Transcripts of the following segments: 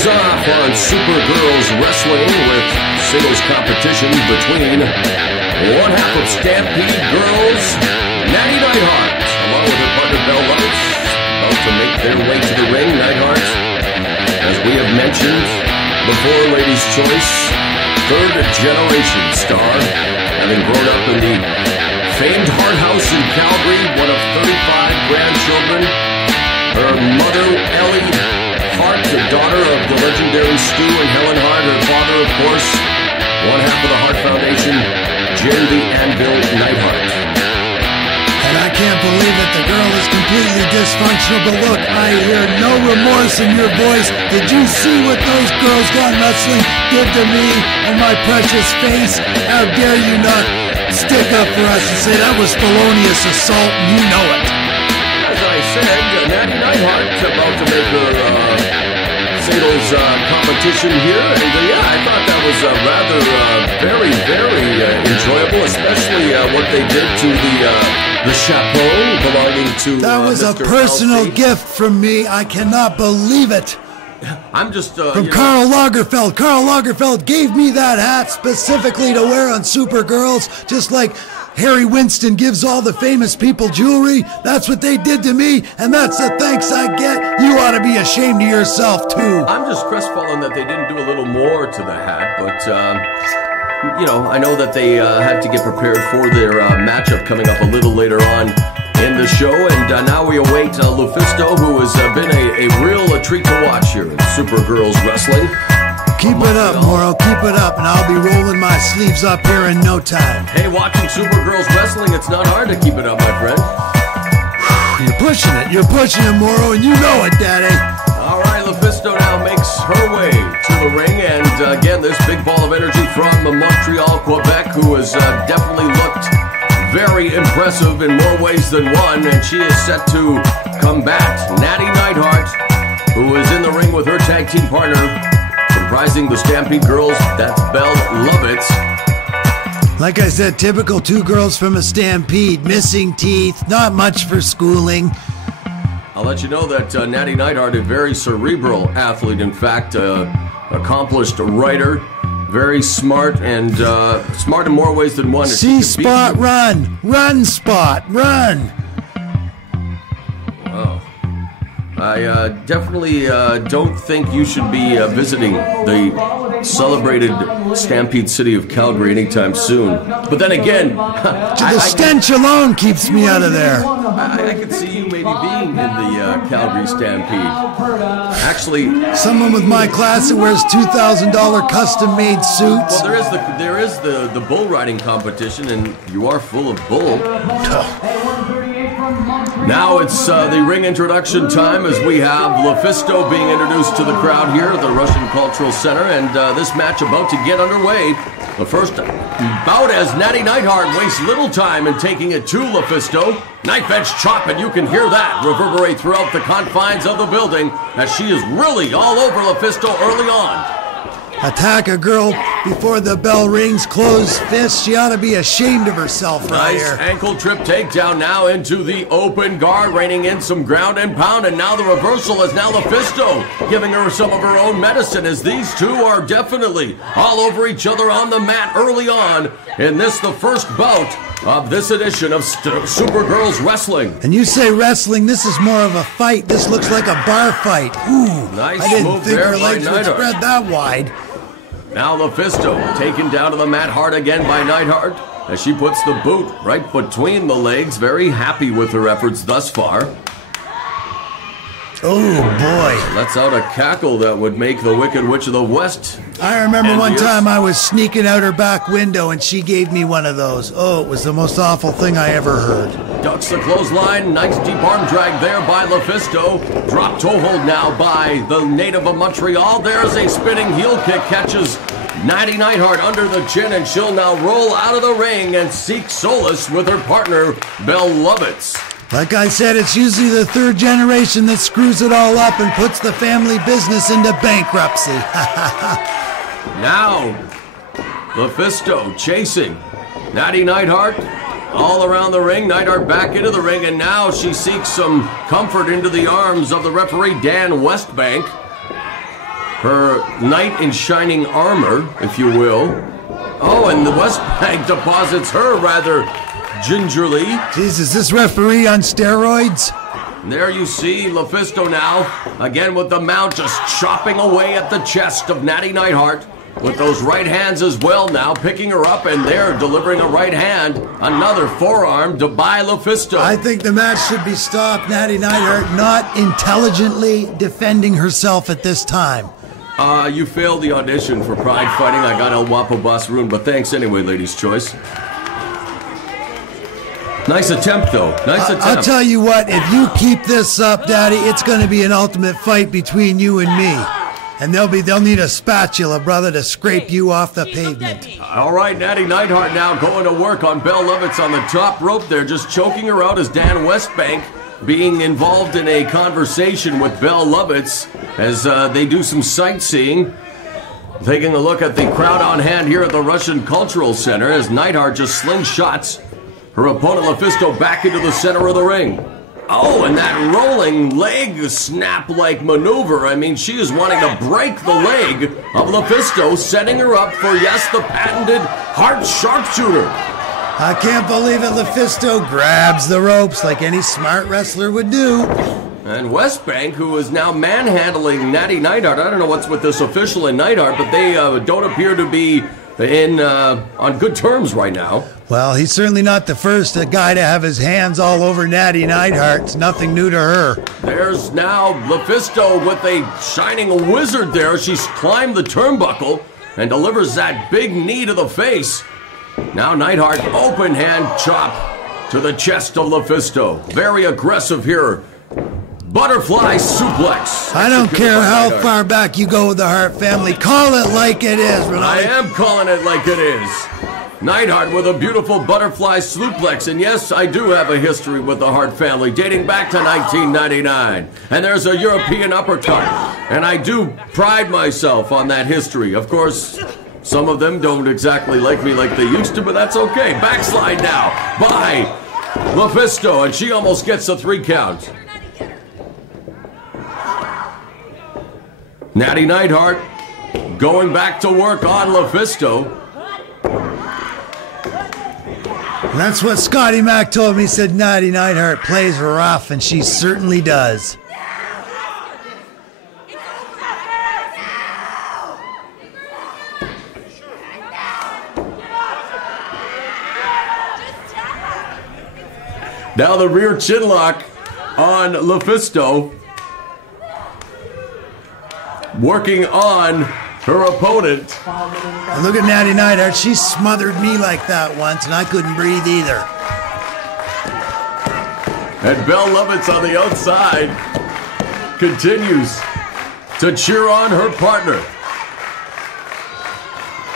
things off on Super Girls Wrestling with singles competition between one half of Stampede Girls, Nattie Neidhart, along with her partner Belle, Lovitz, about to make their way to the ring. Neidhart, as we have mentioned before, Ladies' Choice, third generation star, having grown up in the famed Hart House in Calgary, one of 35 grandchildren. Her mother, Ellie Hart, the daughter of the legendary Stu and Helen Hart. Her father, of course, one half of the Hart Foundation, Jim the Anvil Neidhart. And I can't believe it, the girl is completely dysfunctional, but look, I hear no remorse in your voice. Did you see what those girls Gone Wrestling did to me and my precious face? How dare you not stick up for us and say that was felonious assault and you know it. As I said, Nattie Neidhart about to make her singles competition here, and yeah, I thought that was rather very, very enjoyable, especially what they did to the chapeau belonging to that was Mr. a personal Elsie. gift from me. I cannot believe it. I'm just From Karl Lagerfeld. Karl Lagerfeld gave me that hat specifically to wear on Supergirls, just like Harry Winston gives all the famous people jewelry. That's what they did to me, and that's the thanks I get. You ought to be ashamed of yourself, too. I'm just crestfallen that they didn't do a little more to the hat, but, you know, I know that they had to get prepared for their matchup coming up a little later on in the show, and now we await LuFisto, who has been a real treat to watch here in Supergirls Wrestling. Keep it up, Moro. Keep it up, and I'll be rolling my sleeves up here in no time. Hey, watching Supergirls Wrestling, it's not hard to keep it up, my friend. You're pushing it. You're pushing it, Moro, and you know it, Daddy. All right, LuFisto now makes her way to the ring, and again, this big ball of energy from Montreal, Quebec, who has definitely looked very impressive in more ways than one, and she is set to combat Nattie Neidhart, who is in the ring with her tag team partner, comprising the Stampede Girls. That's Belle, Lovitz. Like I said, typical two girls from a stampede, missing teeth, not much for schooling. I'll let you know that Nattie Neidhart, a very cerebral athlete, in fact, accomplished writer, very smart, and smart in more ways than one. See, Spot, run! Run, Spot, run! Wow. I definitely don't think you should be visiting the celebrated Stampede City of Calgary anytime soon. But then again, the stench alone keeps me out of there. I could see you maybe being in the Calgary Stampede. Actually, someone with my class that wears $2,000 custom-made suits. Well, there is the bull riding competition, and you are full of bull. Now it's the ring introduction time, as we have LuFisto being introduced to the crowd here at the Russian Cultural Center, and this match about to get underway. The first bout as Nattie Neidhart wastes little time in taking it to LuFisto. Knife edge chop, and you can hear that reverberate throughout the confines of the building, as she is really all over LuFisto early on. Attack a girl before the bell rings, closed fist. She ought to be ashamed of herself right here. Nice ankle trip takedown now into the open guard, reining in some ground and pound, and now the reversal is now LuFisto giving her some of her own medicine, as these two are definitely all over each other on the mat early on in this, the first bout of this edition of Supergirls Wrestling. And you say wrestling, this is more of a fight. This looks like a bar fight. Ooh, nice I didn't move think there her by legs would Neidhart. spread that wide. Now LuFisto taken down to the mat hard again by Neidhart, as she puts the boot right between the legs. Very happy with her efforts thus far. Oh boy. Lets out a cackle that would make the Wicked Witch of the West. I remember one envious. time I was sneaking out her back window and she gave me one of those. Oh, it was the most awful thing I ever heard. Ducks the clothesline. Nice deep arm drag there by LuFisto. Drop toe hold now by the native of Montreal. There's a spinning heel kick. Catches Nattie Neidhart under the chin, and she'll now roll out of the ring and seek solace with her partner, Belle Lovitz. Like I said, it's usually the third generation that screws it all up and puts the family business into bankruptcy. Now, LuFisto chasing Nattie Neidhart all around the ring. Neidhart back into the ring, and now she seeks some comfort into the arms of the referee, Dan Westbank. her knight in shining armor, if you will. Oh, and the West Bank deposits her rather gingerly. Jeez, is this referee on steroids? And there you see LuFisto now, again with the mount, just chopping away at the chest of Nattie Neidhart. With those right hands as well now, picking her up, and they're delivering a right hand. Another forearm to by LuFisto. I think the match should be stopped. Nattie Neidhart not intelligently defending herself at this time. You failed the audition for Pride Fighting. I got El Guapo Boss ruined, but thanks anyway, ladies' choice. Nice attempt, though. Nice attempt. I'll tell you what, if you keep this up, Daddy, it's going to be an ultimate fight between you and me. And they'll need a spatula, brother, to scrape you off the pavement. All right, Nattie Neidhart now going to work on Belle Lovitz on the top rope there, just choking her out as Dan Westbank being involved in a conversation with Belle Lovitz as they do some sightseeing. Taking a look at the crowd on hand here at the Russian Cultural Center as Neidhart just slingshots her opponent LuFisto back into the center of the ring. Oh, and that rolling leg snap-like maneuver. I mean, she is wanting to break the leg of LuFisto, setting her up for, yes, the patented heart sharpshooter. I can't believe it. LuFisto grabs the ropes like any smart wrestler would do. And Westbank, who is now manhandling Nattie Neidhart. I don't know what's with this official in Neidhart, but they don't appear to be on good terms right now. Well, he's certainly not the first guy to have his hands all over Nattie Neidhart. It's nothing new to her. There's now LuFisto with a shining wizard there. She's climbed the turnbuckle and delivers that big knee to the face. Now Neidhart, open hand chop to the chest of LuFisto. Very aggressive here. Butterfly suplex. I don't care how far back you go with the Hart family. Call it like it is, Ronaldo. I am calling it like it is. Neidhart with a beautiful butterfly suplex. And yes, I do have a history with the Hart family dating back to 1999. And there's a European uppercut. And I do pride myself on that history. Of course, some of them don't exactly like me like they used to, but that's okay. Backslide now by LuFisto, and she almost gets a 3 count. Nattie Neidhart going back to work on LuFisto. That's what Scotty Mac told me. He said Nattie Neidhart plays rough, and she certainly does. Now the rear chinlock on LuFisto. Working on her opponent. And look at Nattie Neidhart. She smothered me like that once, and I couldn't breathe either. And Belle Lovitz on the outside continues to cheer on her partner.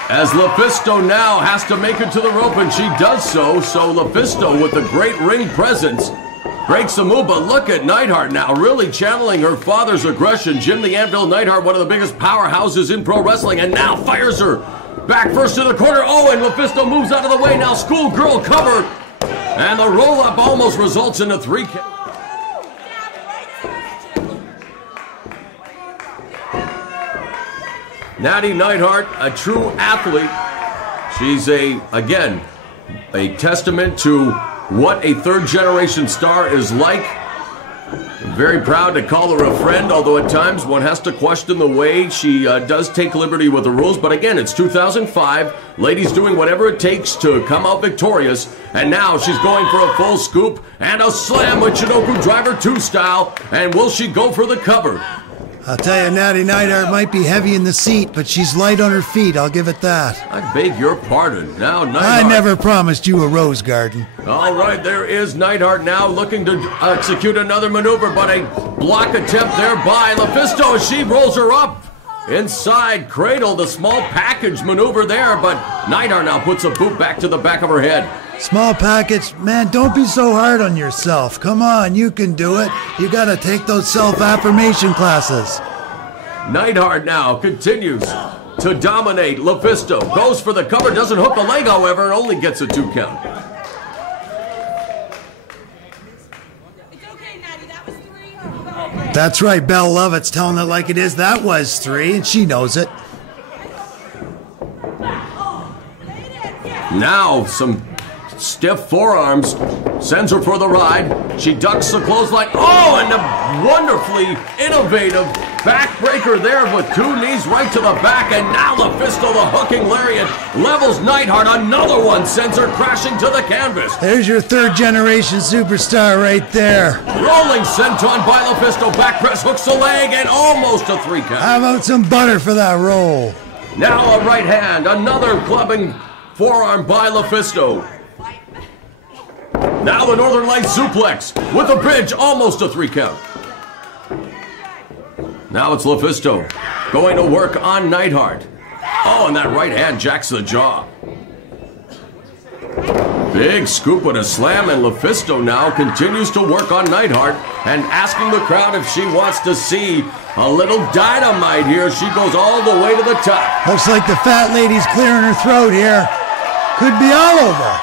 As LuFisto now has to make it to the rope, and she does so. So LuFisto, with a great ring presence, breaks the move, but look at Neidhart now, really channeling her father's aggression. Jim the Anvil Neidhart, one of the biggest powerhouses in pro wrestling, and now fires her back first to the corner. Oh, and LuFisto moves out of the way. Now schoolgirl cover, and the roll-up almost results in a 3 count. Nattie Neidhart, a true athlete. She's again, a testament to what a third-generation star is like. I'm very proud to call her a friend, although at times one has to question the way she does take liberty with the rules. But again, it's 2005. Ladies doing whatever it takes to come out victorious. And now she's going for a full scoop and a slam with Shinoku Driver 2 style. And will she go for the cover? I'll tell you, Nattie Neidhart might be heavy in the seat, but she's light on her feet, I'll give it that. I beg your pardon. Now, Neidhart. I never promised you a rose garden. All right, there is Neidhart now looking to execute another maneuver, but a block attempt there by LuFisto as she rolls her up. Inside cradle, the small package maneuver there, but Neidhart now puts a boot back to the back of her head. Small package, man, don't be so hard on yourself. Come on, you can do it. You gotta take those self-affirmation classes. Neidhart now continues to dominate. LuFisto goes for the cover, doesn't hook the leg, however, and only gets a 2 count. It's okay, Nattie, that was 3. That's right, Belle Lovitz telling it like it is. That was 3, and she knows it. Now, some stiff forearms. Sends her for the ride. She ducks the clothesline. Oh, and a wonderfully innovative backbreaker there with 2 knees right to the back. And now LuFisto, the hooking lariat, levels Neidhart. Another one sends her crashing to the canvas. There's your 3rd-generation superstar right there. Rolling senton by LuFisto. Back press hooks the leg and almost a 3 count. How about some butter for that roll? Now a right hand. Another clubbing forearm by LuFisto. Now the Northern Lights suplex with a bridge, almost a 3 count. Now it's LuFisto going to work on Neidhart. Oh, and that right hand jacks the jaw. Big scoop with a slam, and LuFisto now continues to work on Neidhart and asking the crowd if she wants to see a little dynamite here. She goes all the way to the top. Looks like the fat lady's clearing her throat here. Could be all over.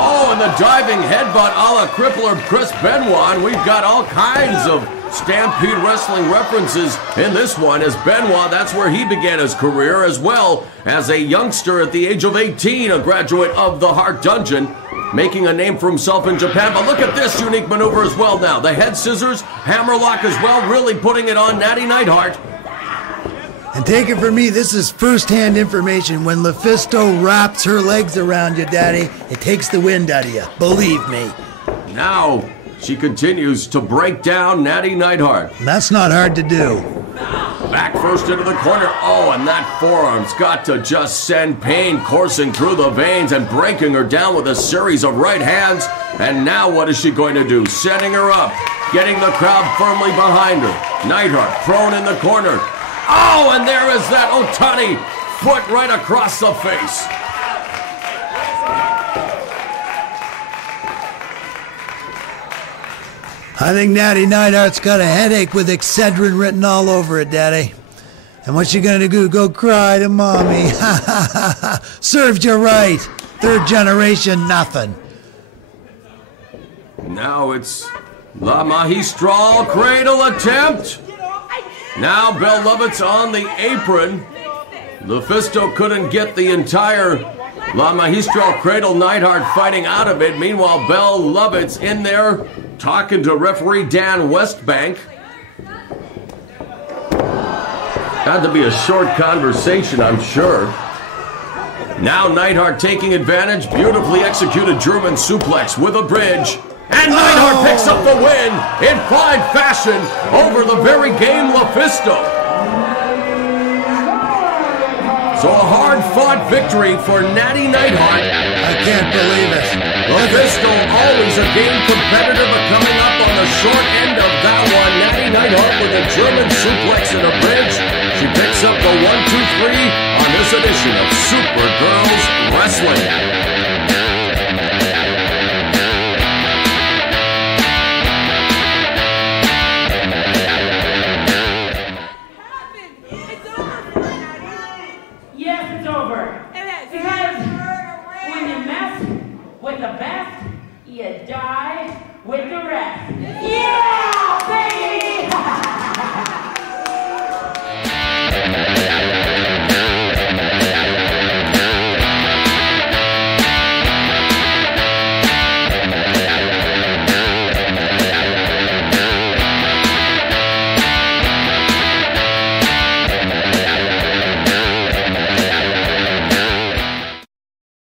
Oh, and the diving headbutt a la crippler Chris Benoit. And we've got all kinds of Stampede Wrestling references in this one, as Benoit, that's where he began his career, as well as a youngster at the age of 18, a graduate of the Heart Dungeon, making a name for himself in Japan. But look at this unique maneuver as well now. The head scissors, hammerlock as well, really putting it on Nattie Neidhart. And take it from me, this is first-hand information. When LuFisto wraps her legs around you, Daddy, it takes the wind out of you. Believe me. Now she continues to break down Nattie Neidhart. That's not hard to do. Back first into the corner. Oh, and that forearm's got to just send pain coursing through the veins and breaking her down with a series of right hands. And now what is she going to do? Setting her up, getting the crowd firmly behind her. Neidhart prone in the corner. Oh, and there is that Otani foot right across the face. I think Nattie Neidhart's got a headache with Excedrin written all over it, Daddy. And what you gonna do? Go cry to Mommy? Served you right. 3rd generation, nothing. Now it's La Magistral cradle attempt. Now Belle Lovitz on the apron. LuFisto couldn't get the entire La Magistral cradle. Neidhart fighting out of it. Meanwhile, Belle Lovitz in there talking to referee Dan Westbank. Got to be a short conversation, I'm sure. Now Neidhart taking advantage. Beautifully executed German suplex with a bridge. And Neidhart picks up the win in fine fashion over the very game LuFisto. So a hard-fought victory for Nattie Neidhart. I can't believe it. LuFisto always a game competitor, but coming up on the short end of that one, Nattie Neidhart with a German suplex and a bridge. She picks up the 1, 2, 3 on this edition of Super Girls Wrestling.